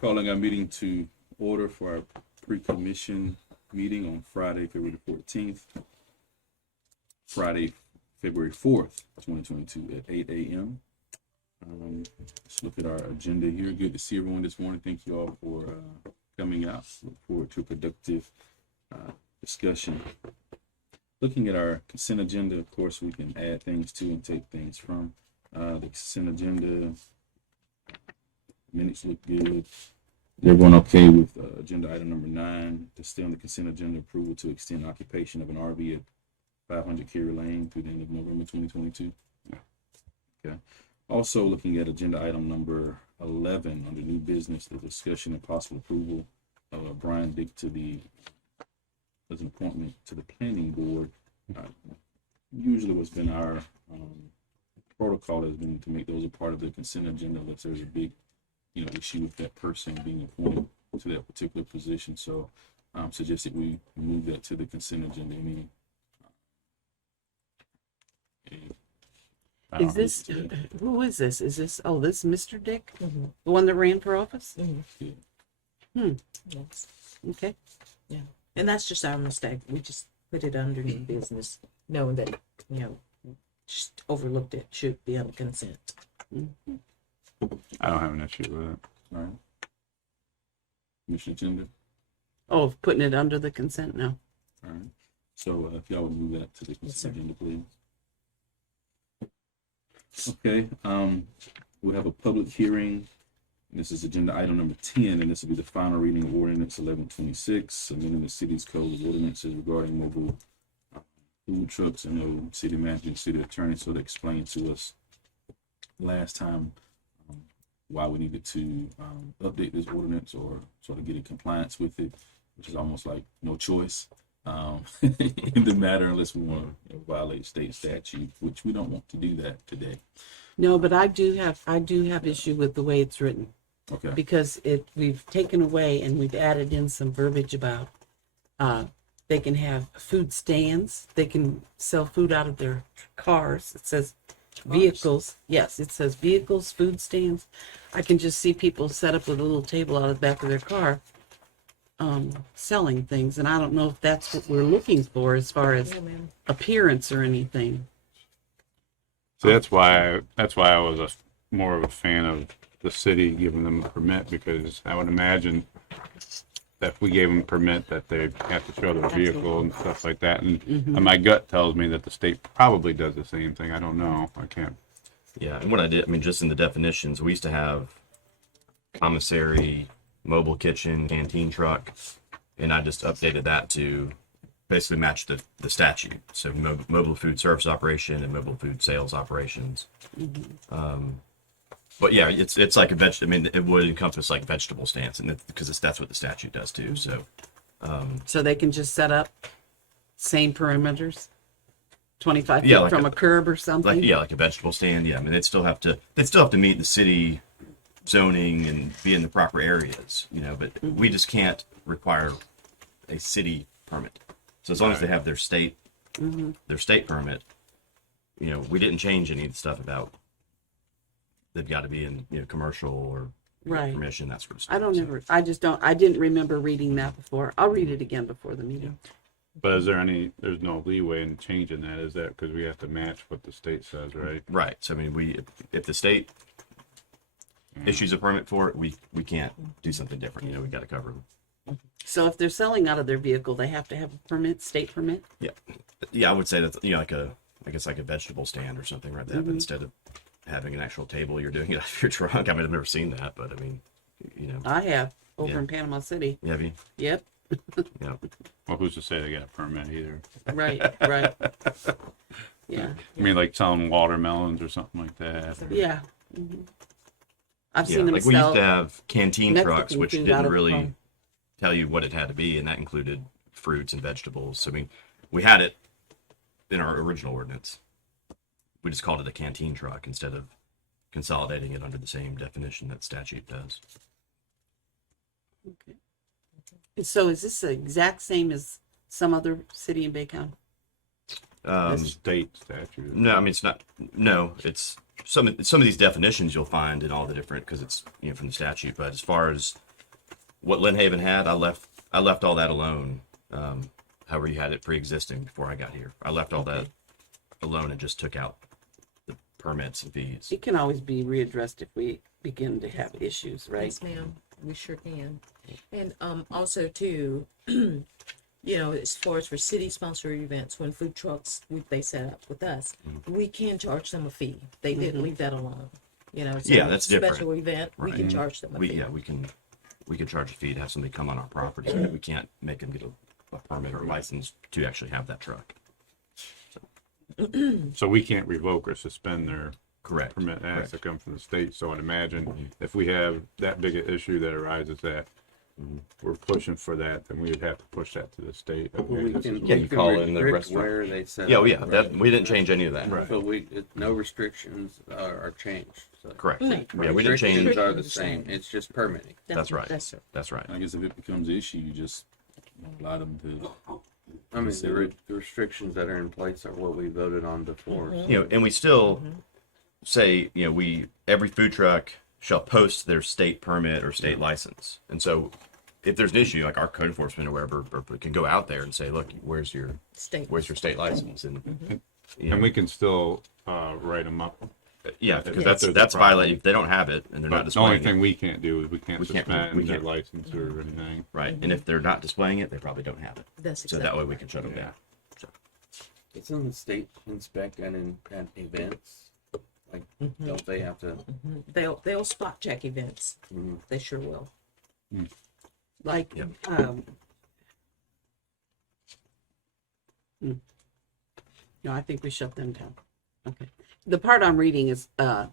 Calling our meeting to order for our pre-commission meeting on Friday, February 14th, Friday, February 4th, 2022 at 8 a.m. Let's look at our agenda here. Good to see everyone this morning. Thank you all for coming out. Look forward to a productive discussion. Looking at our consent agenda, of course, we can add things to and take things from the consent agenda. Minutes look good. Everyone okay with agenda item number 9 to stay on the consent agenda? Approval to extend occupation of an RV at 500 Kerry Lane through the end of November 2022. Okay. Also looking at agenda item number 11 under new business, the discussion and possible approval of Brian Dick to the as an appointment to the planning board. Usually what's been our protocol has been to make those a part of the consent agenda unless there's a big issue with that person being appointed to that particular position. So suggest that we move that to the consent agenda. Is this, who is this? Is this, this is Mr. Dick? Mm-hmm. The one that ran for office? Mm-hmm. Yeah. Yes. Okay. Yeah. And that's just our mistake. We just put it under new business, knowing that, just overlooked it. Should be on consent. Mm-hmm. I don't have an issue with it. All right. Commission agenda. Oh, putting it under the consent now. All right. So if y'all would move that to the consent agenda, please. Okay. We'll have a public hearing. This is agenda item number 10, and this will be the final reading of ordinance 1126, amending the city's code of ordinances regarding mobile food trucks. I know city manager and city attorney sort of explained to us last time why we needed to update this ordinance or sort of get in compliance with it, which is almost like no choice in the matter unless we want to violate state statute, which we don't want to do that today. No, but I do have issue with the way it's written. Okay. Because we've taken away and we've added in some verbiage about they can have food stands, they can sell food out of their cars. It says vehicles. Yes, it says vehicles, food stands. I can just see people set up with a little table out of the back of their car selling things, and I don't know if that's what we're looking for as far as appearance or anything. So that's why I was more of a fan of the city giving them a permit, because I would imagine that if we gave them a permit that they have to show their vehicle and stuff like that. And my gut tells me that the state probably does the same thing. I don't know. I can't. Yeah, and what I did, just in the definitions, we used to have commissary, mobile kitchen, canteen truck, and I just updated that to basically match the statute. So mobile food service operation and mobile food sales operations. But yeah, it's like a vegetable. I mean, it would encompass like vegetable stands, and because that's what the statute does too. So, so they can just set up same perimeters, 25 feet like from a curb or something. Like a vegetable stand. Yeah, I mean, they'd still have to meet the city zoning and be in the proper areas, But we just can't require a city permit. So as long as they have their state permit, we didn't change any of the stuff about. They've got to be in commercial or permission, that sort of stuff. I didn't remember reading that before. I'll read it again before the meeting. But there's no leeway in changing that, is that because we have to match what the state says, right? Right. So I mean, if the state issues a permit for it, we can't do something different. We got to cover them. So if they're selling out of their vehicle, they have to have a permit, state permit? Yeah, I would say that, like a vegetable stand or something like that, but instead of having an actual table, you're doing it out of your trunk. I mean, I've never seen that, but I mean, I have over in Panama City. Have you? Yep. Yeah. Well, who's to say they got a permit either? Right. Yeah. I mean, like selling watermelons or something like that. Yeah. I've seen them like sell. We used to have canteen Mexican trucks, which food out didn't of really tell you what it had to be, and that included fruits and vegetables. So I mean, we had it in our original ordinance. We just called it a canteen truck instead of consolidating it under the same definition that statute does. Okay. So is this the exact same as some other city in Bay County? State statute. No, I mean, it's not. No, it's some of these definitions you'll find in all the different, because it's from the statute. But as far as what Lynn Haven had, I left all that alone. However you had it pre-existing before I got here. I left all that alone and just took out the permits and fees. It can always be readdressed if we begin to have issues, right? Yes, ma'am, we sure can. And also too, you know, as far as for city sponsored events, when food trucks, they set up with us, we can charge them a fee. They didn't leave that alone. You know, so Yeah, if that's it's a different. special event, we can charge them a fee. We can charge a fee to have somebody come on our property. We can't make them get a permit or license to actually have that truck. So we can't revoke or suspend their Correct. permit. It has to Correct. come from the state. So I'd imagine if we have that big an issue that arises that we're pushing for that, then we would have to push that to the state. We can, Yeah, we you can call in the restrict restaurant. where they set Yeah, up. well, yeah, that, we didn't change any of that. Right. So no restrictions are changed. So Correct. Right. Yeah, we didn't change. restrictions are the same. It's just permitting. That's right. That's it. That's right. I guess if it becomes an issue, you just allow them to. I mean, the restrictions that are in place are what we voted on before. You know, and we still say, you know, every food truck shall post their state permit or state license. And so if there's an issue, like our code enforcement or whatever, or we can go out there and say, look, where's your State. state license? And you And know, we can still write them up. yeah, if because there's a that's problem. violate if they don't have it and they're not But the only displaying thing it. we can't do is we can't We can't- suspend we their can't. license or anything. Right. And if they're not displaying it, they probably don't have it. That's So exactly. that way we can shut them down. Doesn't the state inspect and at events? Like, don't they have to? They'll spot check events. They sure will. Like, Yep. No, I think we shut them down. Okay. The part I'm reading is, can't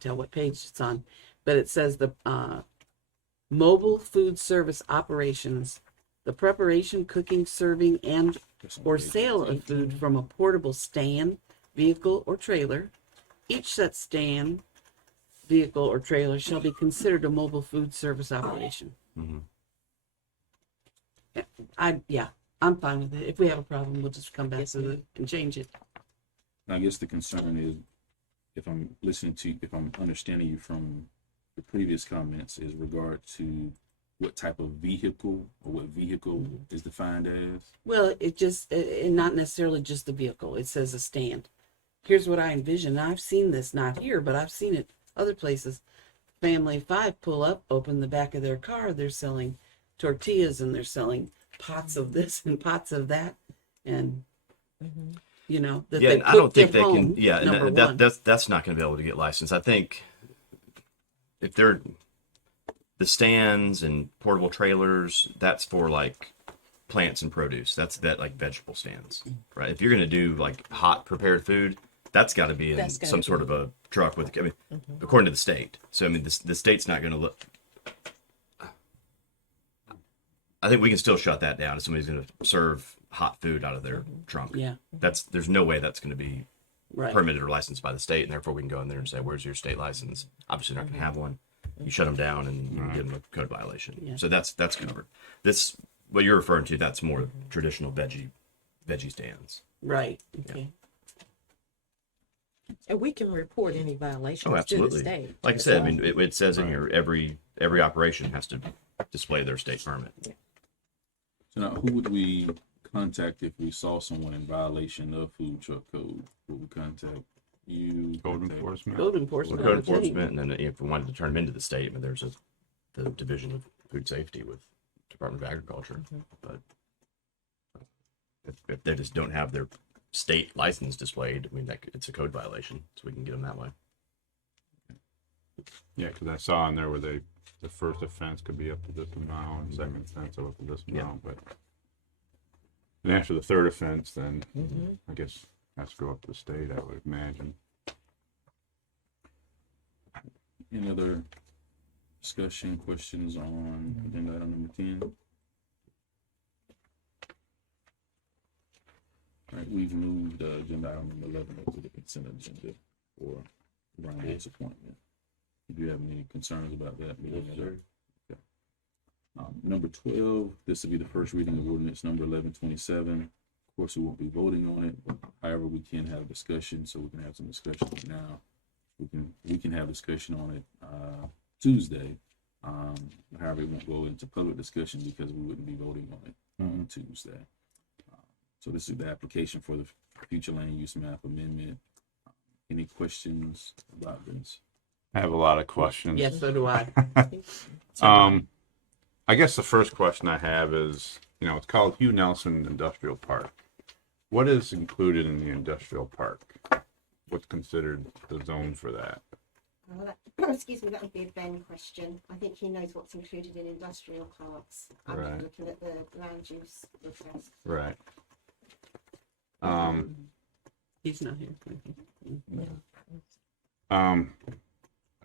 tell what page it's on, but it says the, mobile food service operations, the preparation, cooking, serving, and or sale of food from a portable stand, vehicle, or trailer. Each such stand, vehicle, or trailer shall be considered a mobile food service operation. I'm fine with it. If we have a problem, we'll just come back Yes, to ma'am. it and change it. I guess the concern is, if I'm understanding you from the previous comments, is regard to what type of vehicle or what vehicle is defined as. Well, it just, not necessarily just the vehicle. It says a stand. Here's what I envision. I've seen this, not here, but I've seen it other places. Family of 5 pull up, open the back of their car. They're selling tortillas and they're selling pots of this and pots of that. And, you know, that Yeah, they and I don't cooked think at they home, can. Yeah, number and one. that's not going to be able to get licensed. I think if they're the stands and portable trailers, that's for like plants and produce. That's like vegetable stands, right? If you're going to do like hot prepared food, that's got to be in That's gotta some sort be- of a truck with. I mean, according to the state. So I mean, the state's not going to look. I think we can still shut that down if somebody's going to serve hot food out of their trunk. Yeah, There's no way that's going to be right. permitted or licensed by the state, and therefore we can go in there and say, "Where's your state license?" Obviously, not going to have one. You shut them down and you give them a code violation. Yeah. So that's covered. This what you're referring to. That's more traditional veggie stands. Right. Okay. And we can report any violations Oh, to the absolutely. state. Like I said, I mean, it says in here every operation has to display their state permit. So now, who would we contact if we saw someone in violation of food truck code? Would we contact you? Code contact- enforcement. Code enforcement. Code I would think. enforcement, and then if we wanted to turn them into the state, I mean, there's the Division of Food Safety with Department of Agriculture. But if they just don't have their state license displayed, I mean, it's a code violation, so we can get them that way. Yeah, because I saw in there where the first offense could be up to this amount, and second offense up to this Yeah. amount, but and after the third offense, then I guess has to go up to the state, I would imagine. Any other discussion, questions on agenda item number 10? All right, we've moved agenda item number 11 up to the consent agenda for Ryan's appointment. Do you have any concerns about that? Yes, sir. Okay. Number 12, this will be the first reading of ordinance number 1127. Of course, we won't be voting on it, but however, we can have discussion, so we can have some discussion now. We can have discussion on it Tuesday. However, it won't go into public discussion because we wouldn't be voting on it on Tuesday. So this is the application for the future land use map amendment. Any questions about this? I have a lot of questions. Yes, so do I. I guess the first question I have is, it's called Hugh Nelson Industrial Park. What is included in the industrial park? What's considered the zone for that? Excuse me, that would be a Ben question. I think he knows what's included in industrial parks. I'm Right. looking at the land use request. Right. He's not here.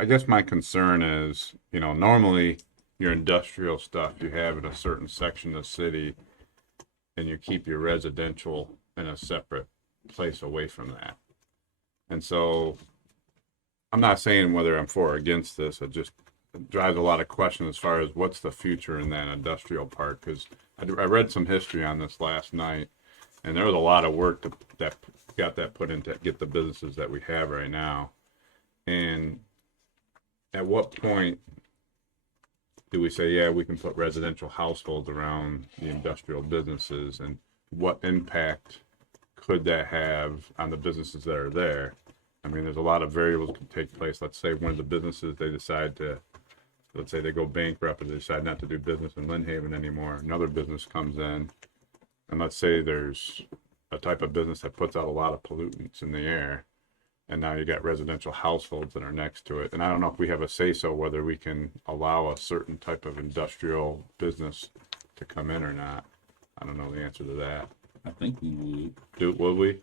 I guess my concern is, normally your industrial stuff you have in a certain section of the city, and you keep your residential in a separate place away from that. And so I'm not saying whether I'm for or against this. It just drives a lot of questions as far as what's the future in that industrial park. Because I read some history on this last night, and there was a lot of work that got that put into get the businesses that we have right now. And at what point do we say, yeah, we can put residential households around the industrial businesses, and what impact could that have on the businesses that are there? I mean, there's a lot of variables can take place. Let's say one of the businesses, they decide to, let's say they go bankrupt and they decide not to do business in Lynn Haven anymore. Another business comes in, and let's say there's a type of business that puts out a lot of pollutants in the air, and now you got residential households that are next to it. And I don't know if we have a say-so whether we can allow a certain type of industrial business to come in or not. I don't know the answer to that. I think we would. Will we?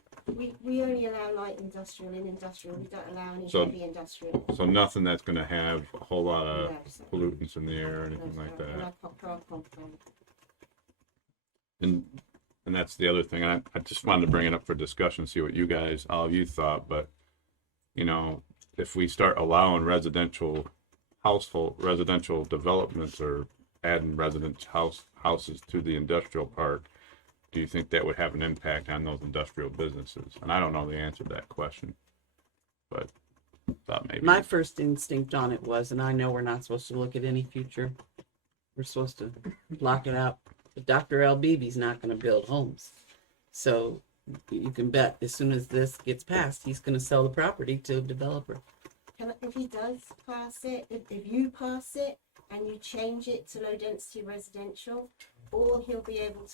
We only allow light industrial in industrial. We don't allow any So- heavy industrial. So nothing that's going to have a whole lot of No, sir. pollutants in the air or No, anything like sir. And that. I can't confirm. And that's the other thing. I just wanted to bring it up for discussion, see what you guys, all of you thought. But if we start allowing residential developments or adding houses to the industrial park, do you think that would have an impact on those industrial businesses? And I don't know the answer to that question, but thought maybe. My first instinct on it was, and I know we're not supposed to look at any future. We're supposed to block it out. But Dr. L. Beebe's not going to build homes. So you can bet as soon as this gets passed, he's going to sell the property to a developer. If he does pass it, if you pass it and you change it to low density residential, anybody would be able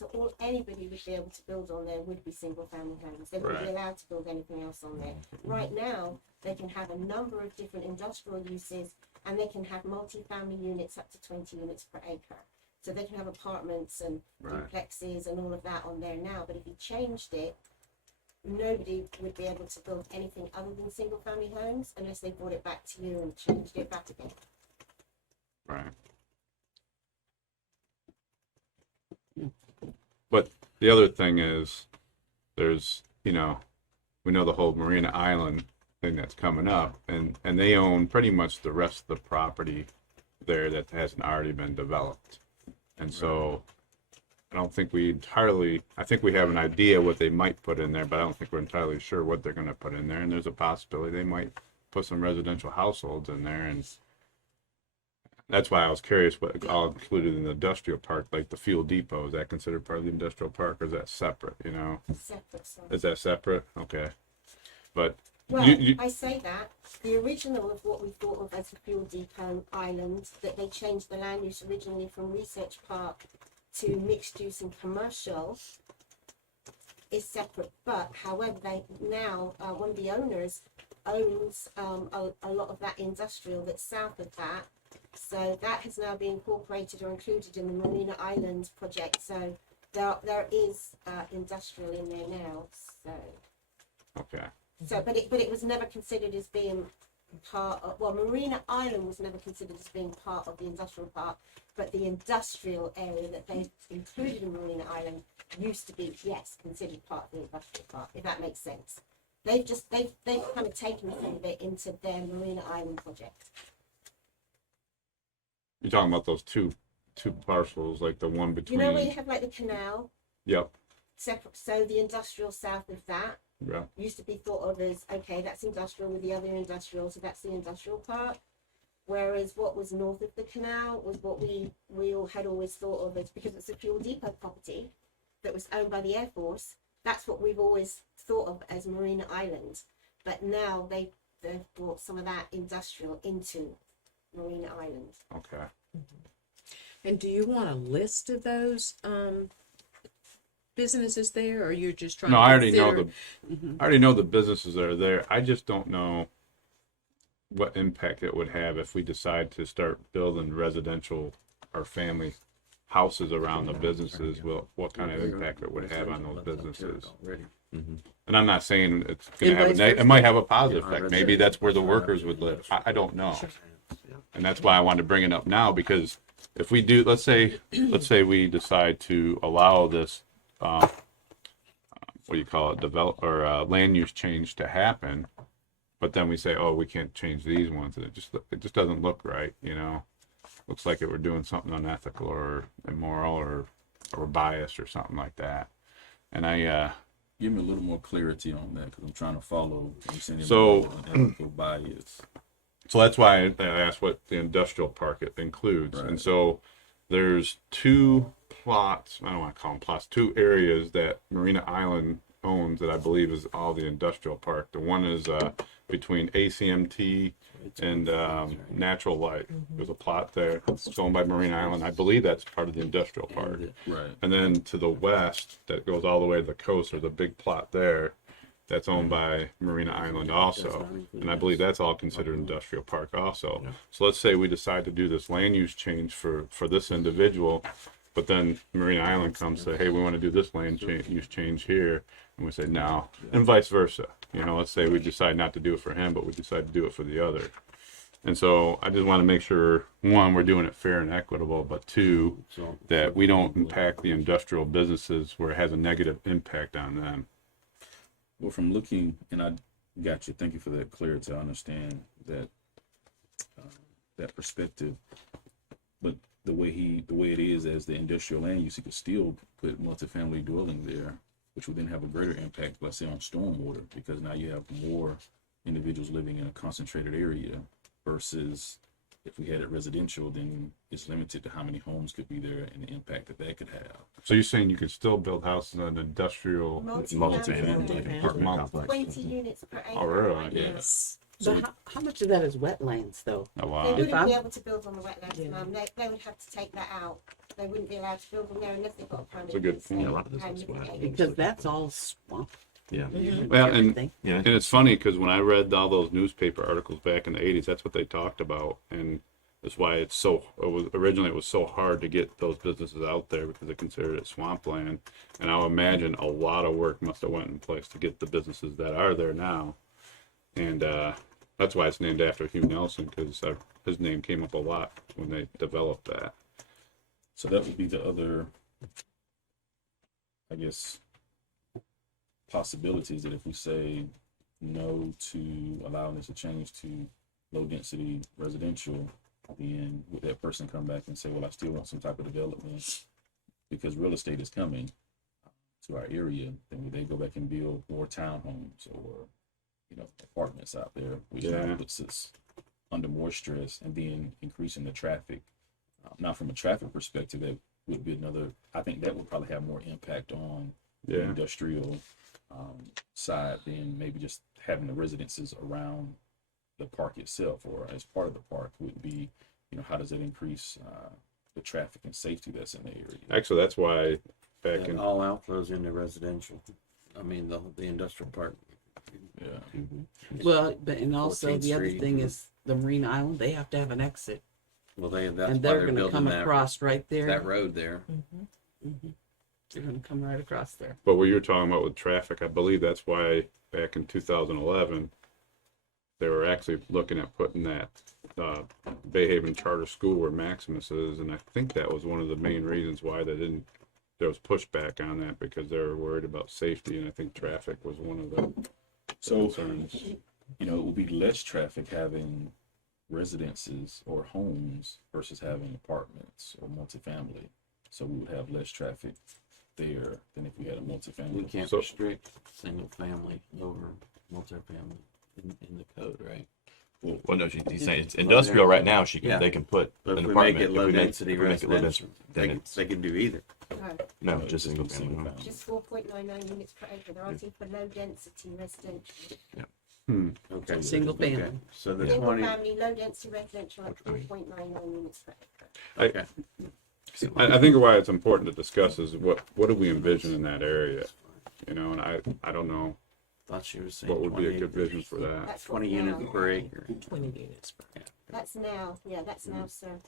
to build on there would be single family homes. They wouldn't be Right. allowed to build anything else on there. Right now, they can have a number of different industrial uses, and they can have multi-family units up to 20 units per acre. So they can have apartments and Right. duplexes and all of that on there now. But if you changed it, nobody would be able to build anything other than single family homes unless they brought it back to you and changed it back again. Right. But the other thing is, there's, we know the whole Marina Island thing that's coming up, and they own pretty much the rest of the property there that hasn't already been developed. And so I don't think I think we have an idea what they might put in there, but I don't think we're entirely sure what they're going to put in there. And there's a possibility they might put some residential households in there. And that's why I was curious what all included in the industrial park, like the fuel depot. Is that considered part of the industrial park, or is that separate, Separate, so. Is that separate? Okay. But Well, you- I say that the original of what we thought of as a fuel depot island, that they changed the land use originally from research park to mixed use and commercial, is separate. But however, they now one of the owners owns a lot of that industrial that's south of that. So that has now been incorporated or included in the Marina Island project. So there is industrial in there now. okay. But it was never considered as being part of, Marina Island was never considered as being part of the industrial park, but the industrial area that they included in Marina Island used to be, yes, considered part of the industrial park, if that makes sense. They've kind of taken some of it into their Marina Island project. You're talking about those two parcels, like the one You between. know where you have like the canal, Yep. separate, so the industrial south of that Yeah. used to be thought of as, okay, that's industrial with the other industrial, so that's the industrial part. Whereas what was north of the canal was what we all had always thought of as, because it's a fuel depot property that was owned by the Air Force, that's what we've always thought of as Marina Island. But now they've brought some of that industrial into Marina Island. Okay. And do you want a list of those businesses there, or you're just trying No, to I already know consider- I already know the businesses that are there. I just don't know what impact it would have if we decide to start building residential or family houses around the businesses. Well, what kind of impact it would have on those businesses. Already. And I'm not saying it's going And to have vice it versa. might have a positive effect. Maybe that's where the workers would live. I don't know. And that's why I wanted to bring it up now, because if we do, let's say we decide to allow this, what do you call it, land use change to happen, but then we say, oh, we can't change these ones, and it just doesn't look right, you know. Looks like we're doing something unethical or immoral or biased or something like that. And Give me a little more clarity on that, because I'm trying to follow. You saying So- ethical bias. So that's why I asked what the industrial park it includes. Right. And so there's two plots, I don't want to call them plots, two areas that Marina Island owns that I believe is all the industrial park. The one is between ACMT and Natural Light. There's a plot there. It's owned by Marina Island. I believe that's part of the industrial park. Right. And then to the west, that goes all the way to the coast, there's a big plot there that's owned by Marina Island also. And I believe that's all considered industrial park also. So let's say we decide to do this land use change for this individual, but then Marina Island comes and say, hey, we want to do this use change here. And we say no, and vice versa. You know, let's say we decide not to do it for him, but we decide to do it for the other. And so I just want to make sure, one, we're doing it fair and equitable, but two, that we don't impact the industrial businesses where it has a negative impact on them. Well, from looking, and I got you. Thank you for that clarity. I understand that that perspective. But the way it is as the industrial land use, you could still put multifamily dwelling there, which would then have a greater impact, let's say, on stormwater, because now you have more individuals living in a concentrated area versus if we had it residential, then it's limited to how many homes could be there and the impact that could have. So you're saying you could still build houses on an industrial Multifamily. apartment complex? 20 units per acre. Oh, really? right? Yes. So how much of that is wetlands, though? Oh, They wow. wouldn't I'm- be able to build on the wetlands, ma'am. They would have to take that out. They wouldn't be allowed to build on there unless they got a permit. That's a good point. Yeah, a lot of this And is wet. Because that's all swamp. Yeah. Well, and everything. Yeah. And it's funny because when I read all those newspaper articles back in the 80s, that's what they talked about. And that's why it was so hard to get those businesses out there, because they considered it swampland. And I'll imagine a lot of work must have went in place to get the businesses that are there now. And that's why it's named after Hugh Nelson, because his name came up a lot when they developed that. So that would be the other, I guess, possibilities, that if we say no to allowing this to change to low density residential, then would that person come back and say, well, I still want some type of development because real estate is coming to our area? Then would they go back and build more townhomes or, apartments out there, which now puts us under more stress and then increasing the traffic. Now, from a traffic perspective, that would be another, I think that would probably have more impact on the industrial side than maybe just having the residences around the park itself or as part of the park. Would be, how does it increase the traffic and safety that's in the area? Actually, that's why back And in all outflows into residential. I mean, the industrial park. Yeah. Well, but and also 14th the other Street. thing is the Marine Island. They have to have an exit, Well, that's and why they're they're going to building come that, across right there. that road there. They're going to come right across there. But what you're talking about with traffic, I believe that's why back in 2011, they were actually looking at putting that Bay Haven Charter School where Maximus is, and I think that was one of the main reasons why there was pushback on that, because they were worried about safety, and I think traffic was one of the concerns. It will be less traffic having residences or homes versus having apartments or multifamily. So we would have less traffic there than if we had a multifamily. We can't So- restrict single family over multifamily in the code, right? Well, no, he's saying it's industrial right now. Yeah. They can put But an if we apartment. make it low if density we make it low residential, density, then it's they can do either. No, no, just single family. home. just 4.99 units per acre. They're asking for low density residential. Okay. Single family. Okay. So the Single 20. family, low density residential at 4.99 units per acre. Okay. I think why it's important to discuss is what do we envision in that area, you know, and I don't know Thought she was saying what would be a 20 good acres. vision for that. That's 20 what units now. per acre. 20 units per That's now, yeah, that's now, sir.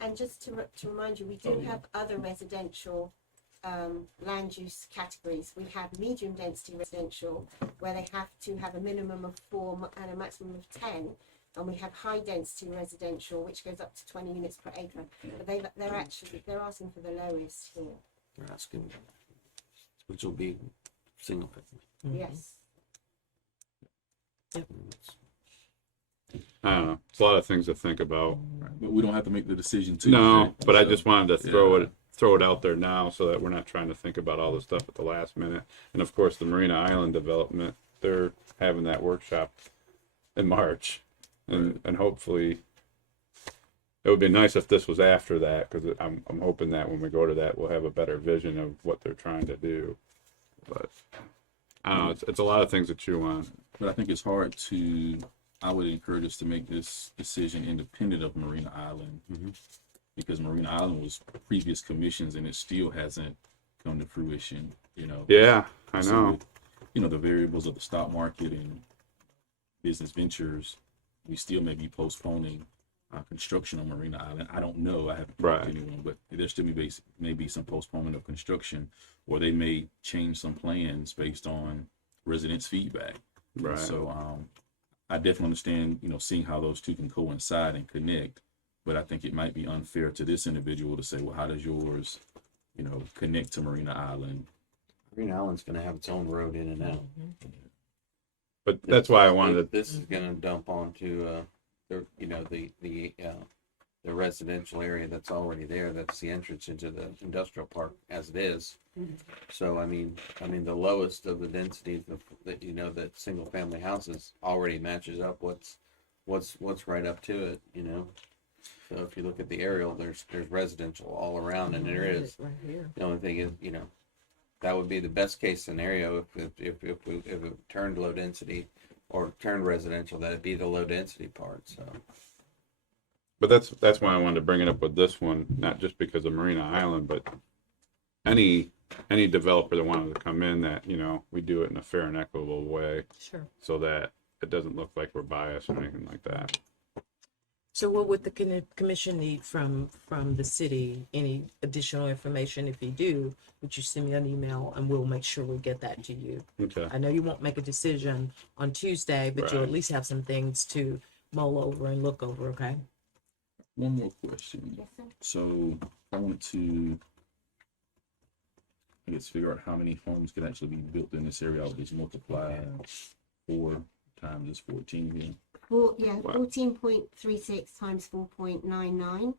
And just to remind you, we do have other residential land use categories. We have medium density residential, where they have to have a minimum of 4 and a maximum of 10. And we have high density residential, which goes up to 20 units per acre. But they're asking for the lowest here. They're asking, which will be single family. Yes. I don't know. It's a lot of things to think about. But we don't have to make the decision Tuesday. No, but I So, just wanted to throw it out there now so that we're not trying to think about all this stuff at the last minute. And of course, the Marina Island development, they're having that workshop in March, and hopefully, it would be nice if this was after that, because I'm hoping that when we go to that, we'll have a better vision of what they're trying to do. But I don't know. It's a lot of things to chew on. But I think it's hard to. I would encourage us to make this decision independent of Marina Island, because Marina Island was previous commissions and it still hasn't come to fruition. You know. Yeah, I So know. with, the variables of the stock market and business ventures, we still may be postponing construction on Marina Island. I don't know. I haven't talked to anyone, but there still may be some postponement of construction, or they may change some plans based on residents' feedback. Right. So I definitely understand, seeing how those two can coincide and connect, but I think it might be unfair to this individual to say, well, how does yours, connect to Marina Island? Green Island's going to have its own road in and out. But that's why I wanted to. This is going to dump onto the residential area that's already there. That's the entrance into the industrial park as it is. So I mean, the lowest of the densities that single family houses already matches up what's right up to it. So if you look at the aerial, there's residential all around, and there is. right here. The only thing is, that would be the best case scenario if it turned low density or turned residential. That'd be the low density part. So But that's why I wanted to bring it up with this one, not just because of Marina Island, but any developer that wanted to come in, that we do it in a fair and equitable way, Sure. so that it doesn't look like we're biased or anything like that. So what would the commission need from the city? Any additional information? If you do, would you send me an email and we'll make sure we get that to you? Okay. I know you won't make a decision on Tuesday, but you'll Right. at least have some things to mull over and look over, okay? One more question. Yes, sir. So I want to, figure out how many homes could actually be built in this area. I'll just multiply 4 times this 14 here. 14.36 times 4.99.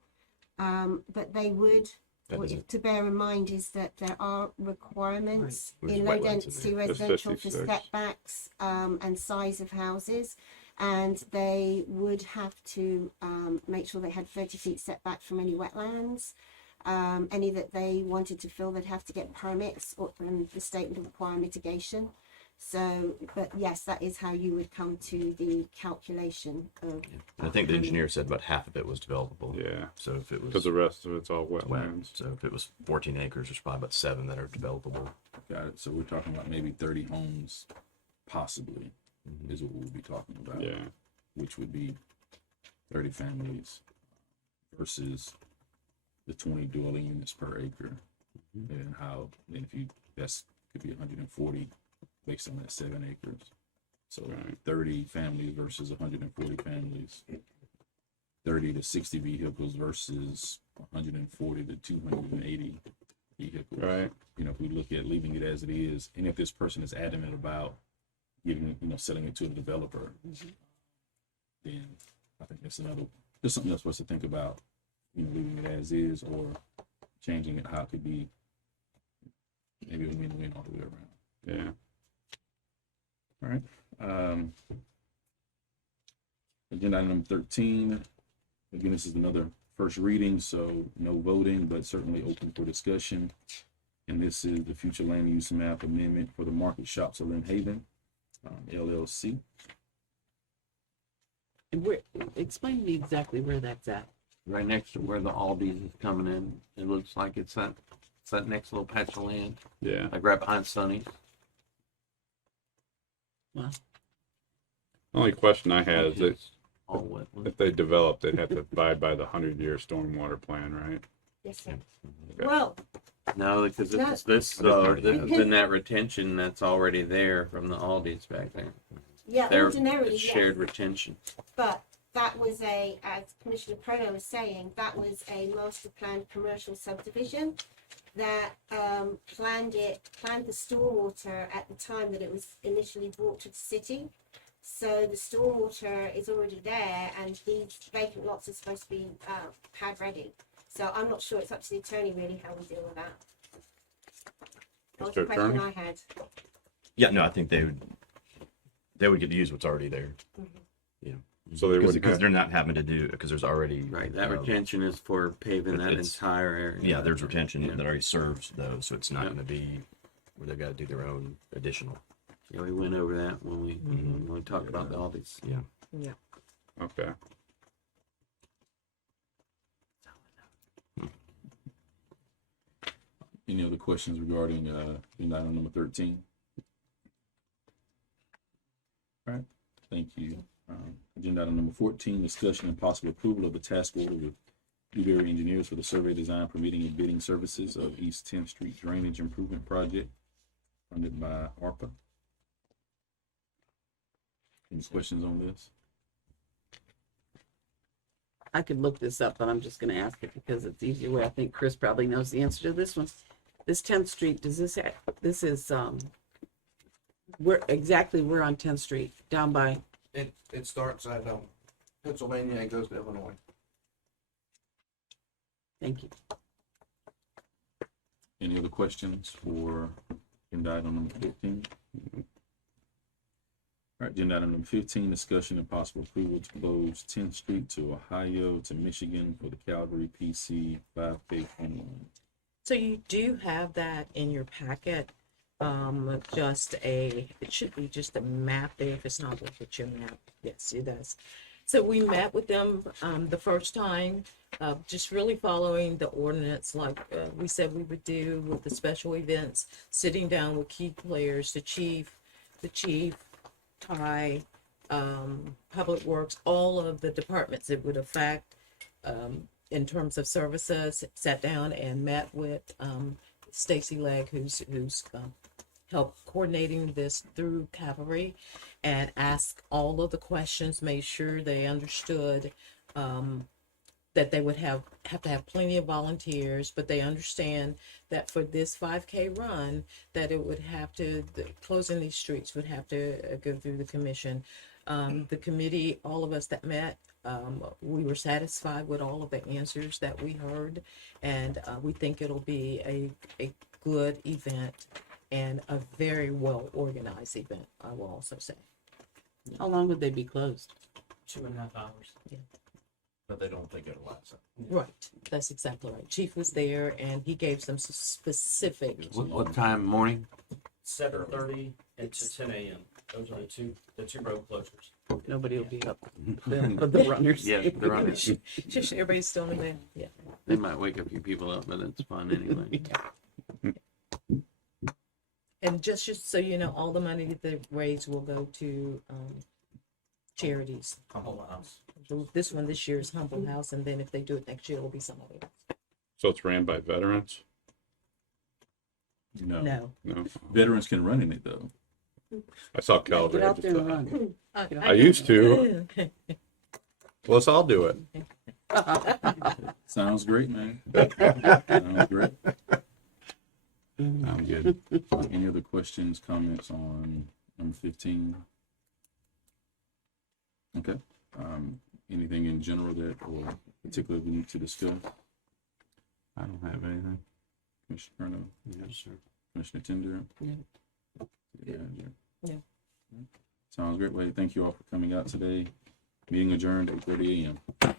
But they would, That what doesn't- to bear in mind is that there are requirements Right. in There's low wetlands in density there. There's residential for 56. setbacks and size of houses. And they would have to make sure they had 30 feet setback from any wetlands. Any that they wanted to fill, they'd have to get permits, and the state would require mitigation. So, but yes, that is how you would come to the calculation of. And I think the engineer said about half of it was developable. Yeah, So if it was because the rest of it's all wet, wetlands. so if it was 14 acres, there's probably about 7 that are developable. Got it. So we're talking about maybe 30 homes, possibly, is what we'll be talking about. Yeah. Which would be 30 families versus the 20 dwelling units per acre. And that's could be 140 based on that 7 acres. So 30 families versus 140 families. 30 to 60 vehicles versus 140 to 280 vehicles. Right. If we look at leaving it as it is, and if this person is adamant about giving, selling it to a developer, then I think there's something else for us to think about, leaving it as is or changing it how it could be maybe a win-win all the way around. Yeah. All right. Agenda item number 13. Again, this is another first reading, so no voting, but certainly open for discussion. And this is the future land use map amendment for the market shops of Lynn Haven, LLC. And explain to me exactly where that's at. Right next to where the Aldi's is coming in. It looks like it's that next little patch of land, Yeah. like right behind Sonny's. Wow. The only question I had is that It's all wetland. if they develop, they'd have to abide by the 100-year stormwater plan, right? Yes, sir. Okay. Well, No, because No. this already is has. in that retention that's already there from the Aldi's back there. yeah, There, ordinarily, it's yes. shared retention. But that was as Commissioner Prono was saying, that was a master planned commercial subdivision that planned the stormwater at the time that it was initially brought to the city. So the stormwater is already there, and these vacant lots are supposed to be pad ready. So I'm not sure, it's up to the attorney really how we deal with that. That was the Mr. question Attorney? I had. Yeah, no, I think they would get to use what's already there. So they wouldn't Because have, they're not having to do, because there's already. Right, that retention is for paving that It's- entire area. Yeah, there's retention Yeah. that already serves those, so it's not Yeah. gonna be where they've gotta do their own additional. Yeah, we went over that when we talked about the Aldi's. Yeah. Yeah. okay. Any other questions regarding agenda item number 13? All right, thank you. Agenda item number 14, discussion and possible approval of the task order with Newberry Engineers for the survey design, permitting and bidding services of East 10th Street Drainage Improvement Project funded by ARPA. Any questions on this? I could look this up, but I'm just gonna ask it because it's easier way. I think Chris probably knows the answer to this one. This 10th Street, this is, we're on 10th Street, down by, It starts at Pennsylvania and goes to Illinois. thank you. Any other questions for agenda item number 14? All right, agenda item number 15, discussion and possible approval to close 10th Street to Ohio to Michigan for the Calgary PC 5K home run. So you do have that in your packet. It should be just a map there. If it's not, look at your map. Yes, it does. So we met with them the first time, just really following the ordinance like we said we would do with the special events, sitting down with key players, the chief, Ty, Public Works, all of the departments it would affect in terms of services, sat down and met with Stacy Legg, who's helped coordinating this through Cavalry, and asked all of the questions, made sure they understood that they would have to have plenty of volunteers, but they understand that for this 5K run, that it would have to, closing these streets would have to go through the commission. The committee, all of us that met, we were satisfied with all of the answers that we heard, and we think it'll be a good event and a very well organized event, I will also say. How long would they be closed? 2.5 hours. Yeah. But they don't think it'll last. Right, that's exactly right. Chief was there and he gave some specific, What time, morning? 7:30 and to 10 a.m. Those are the two road closures. Nobody will be up, but the runners. Yeah, the runners. just everybody's still in there, yeah. They might wake a few people up, but it's fun anyway. And just so you know, all the money that they raise will go to charities. Humble House. This one this year is Humble House, and then if they do it next year, it'll be somebody else. So it's ran by veterans? No. No. No. Veterans can run in it though. I saw Get Calvary. out there and run. I used to. Let's all do it. Sounds great, man. Sounds great. I'm good. Any other questions, comments on number 15? Okay. Anything in general that, or particularly we need to discuss? I don't have anything. Commissioner Arno, Yes, sir. Commissioner Tender? Yeah. Yeah. Yeah. Sounds great. Well, thank you all for coming out today. Meeting adjourned, 8:30 a.m.